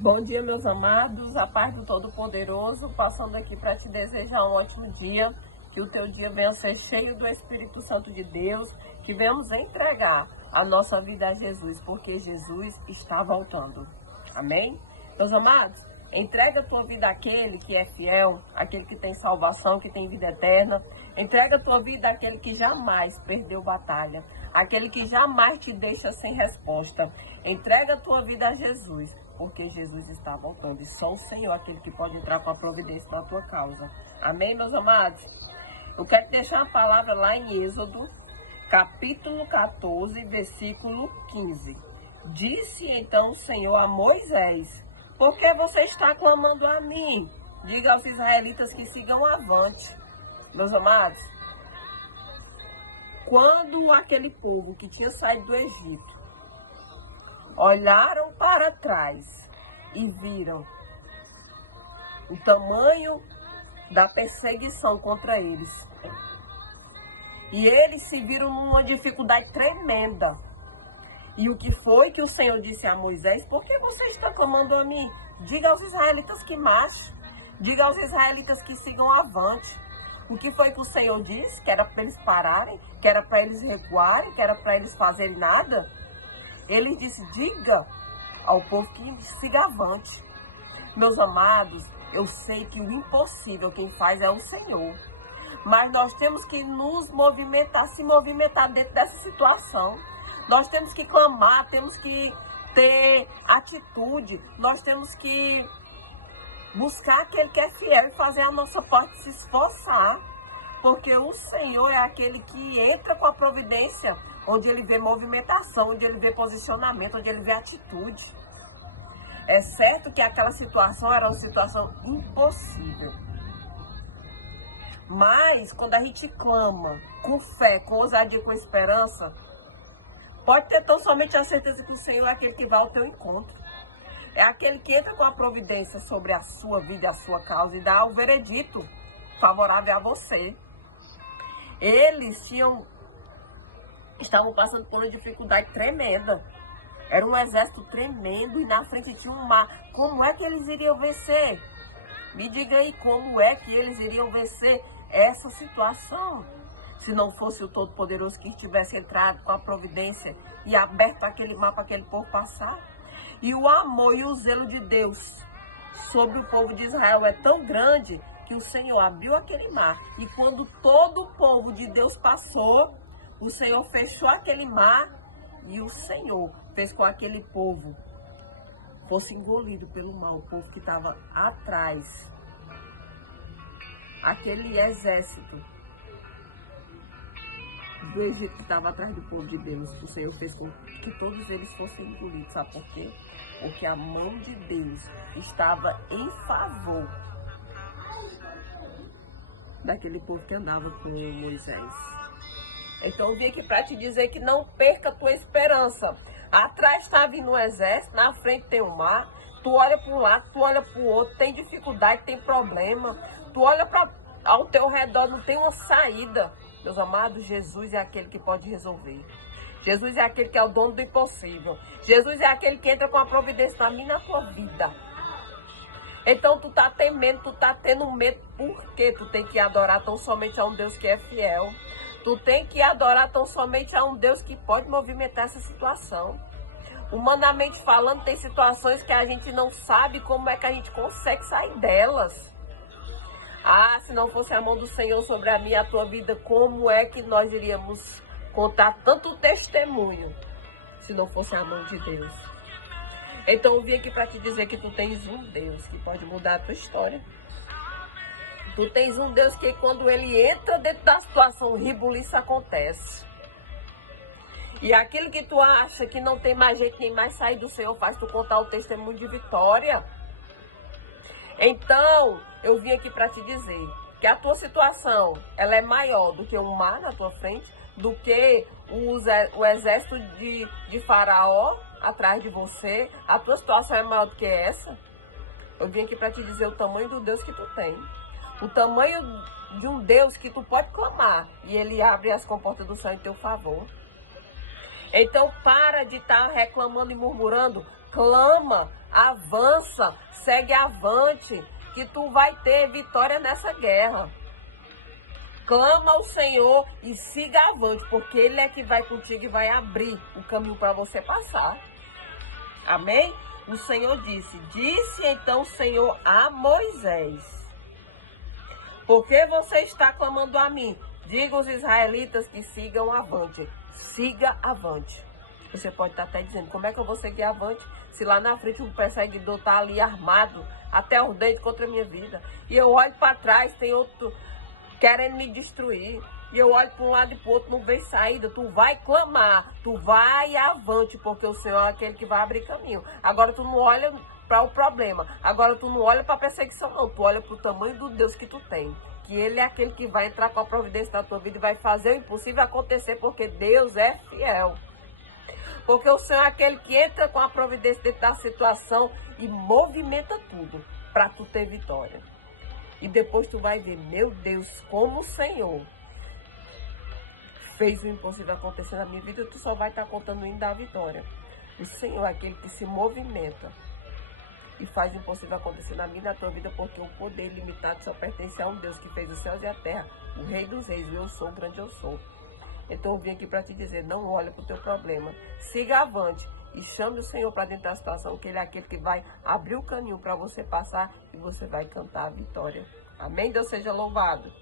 Bom dia, meus amados, a paz do Todo-Poderoso, passando aqui para te desejar um ótimo dia, que o teu dia venha ser cheio do Espírito Santo de Deus, que venhamos entregar a nossa vida a Jesus, porque Jesus está voltando. Amém? Meus amados, entrega a tua vida àquele que é fiel, àquele que tem salvação, que tem vida eterna. Entrega a tua vida àquele que jamais perdeu batalha, aquele que jamais te deixa sem resposta. Entrega a tua vida a Jesus, porque Jesus está voltando e só o Senhor é aquele que pode entrar com a providência na tua causa. Amém, meus amados? Eu quero deixar uma palavra lá em Êxodo, capítulo 14, versículo 15. Disse então o Senhor a Moisés: por que você está clamando a mim? Diga aos israelitas que sigam avante. Meus amados, quando aquele povo que tinha saído do Egito olharam para trás e viram o tamanho da perseguição contra eles, e eles se viram numa dificuldade tremenda. E o que foi que o Senhor disse a Moisés? Por que você está clamando a mim? Diga aos israelitas que marchem. Diga aos israelitas que sigam avante. O que foi que o Senhor disse? Que era para eles pararem? Que era para eles recuarem? Que era para eles fazerem nada? Ele disse: diga ao povo que siga avante. Meus amados, eu sei que o impossível quem faz é o Senhor. Mas nós temos que nos movimentar, se movimentar dentro dessa situação. Nós temos que clamar, temos que ter atitude, nós temos que buscar aquele que é fiel e fazer a nossa parte, se esforçar. Porque o Senhor é aquele que entra com a providência, onde ele vê movimentação, onde ele vê posicionamento, onde ele vê atitude. É certo que aquela situação era uma situação impossível. Mas quando a gente clama com fé, com ousadia, com esperança, pode ter tão somente a certeza que o Senhor é aquele que vai ao teu encontro. É aquele que entra com a providência sobre a sua vida e a sua causa e dá o veredito favorável a você. Eles estavam passando por uma dificuldade tremenda. Era um exército tremendo e na frente tinha um mar. Como é que eles iriam vencer? Me diga aí, como é que eles iriam vencer essa situação? Se não fosse o Todo-Poderoso que tivesse entrado com a providência e aberto aquele mar para aquele povo passar. E o amor e o zelo de Deus sobre o povo de Israel é tão grande que o Senhor abriu aquele mar. E quando todo o povo de Deus passou, o Senhor fechou aquele mar e o Senhor fez com que aquele povo fosse engolido pelo mar, o povo que estava atrás. Aquele exército do Egito que estava atrás do povo de Deus, o Senhor fez com que todos eles fossem engolidos. Sabe por quê? Porque a mão de Deus estava em favor daquele povo que andava com Moisés. Então eu vim aqui para te dizer que não perca a tua esperança. Atrás está vindo um exército, na frente tem um mar. Tu olha para um lado, tu olha para o outro, tem dificuldade, tem problema. Tu olha ao teu redor, não tem uma saída. Meus amados, Jesus é aquele que pode resolver. Jesus é aquele que é o dono do impossível. Jesus é aquele que entra com a providência na minha e na tua vida. Então tu tá temendo, tu tá tendo medo, porque tu tem que adorar tão somente a um Deus que é fiel. Tu tem que adorar tão somente a um Deus que pode movimentar essa situação. Humanamente falando, tem situações que a gente não sabe como é que a gente consegue sair delas. Ah, se não fosse a mão do Senhor sobre a minha e a tua vida, como é que nós iríamos contar tanto testemunho se não fosse a mão de Deus? Então eu vim aqui para te dizer que tu tens um Deus que pode mudar a tua história. Tu tens um Deus que quando ele entra dentro da situação, o ribuliço acontece. E aquilo que tu acha que não tem mais jeito nem mais sair do Senhor, faz tu contar o testemunho de vitória. Então, eu vim aqui para te dizer que a tua situação, ela é maior do que um mar na tua frente, do que o exército de Faraó atrás de você. A tua situação é maior do que essa. Eu vim aqui para te dizer o tamanho do Deus que tu tem. O tamanho de um Deus que tu pode clamar e ele abre as comportas do céu em teu favor. Então para de estar reclamando e murmurando, clama, Avança, segue avante, que tu vai ter vitória nessa guerra. Clama ao Senhor e siga avante, porque Ele é que vai contigo e vai abrir o caminho para você passar. Amém? O Senhor disse então o Senhor a Moisés: por que você está clamando a mim? Diga aos israelitas que sigam avante. Siga avante. Você pode estar até dizendo, como é que eu vou seguir avante? Se lá na frente um perseguidor está ali armado até os dentes contra a minha vida. E eu olho para trás, tem outro querendo me destruir. E eu olho para um lado e para o outro, não vem saída. Tu vai clamar, tu vai avante, porque o Senhor é aquele que vai abrir caminho. Agora tu não olha para o problema. Agora tu não olha para a perseguição, não. Tu olha para o tamanho do Deus que tu tem. Que Ele é aquele que vai entrar com a providência na tua vida e vai fazer o impossível acontecer, porque Deus é fiel. Porque o Senhor é aquele que entra com a providência dentro da situação e movimenta tudo para tu ter vitória. E depois tu vai ver, meu Deus, como o Senhor fez o impossível acontecer na minha vida, tu só vai estar contando o hino da vitória. O Senhor é aquele que se movimenta e faz o impossível acontecer na minha e na tua vida, porque o poder limitado só pertence a um Deus que fez os céus e a terra, o Rei dos Reis, o eu sou, o grande eu sou. Então eu vim aqui para te dizer, não olha para o teu problema, siga avante e chame o Senhor para dentro da situação, que Ele é aquele que vai abrir o caminho para você passar e você vai cantar a vitória. Amém? Deus seja louvado.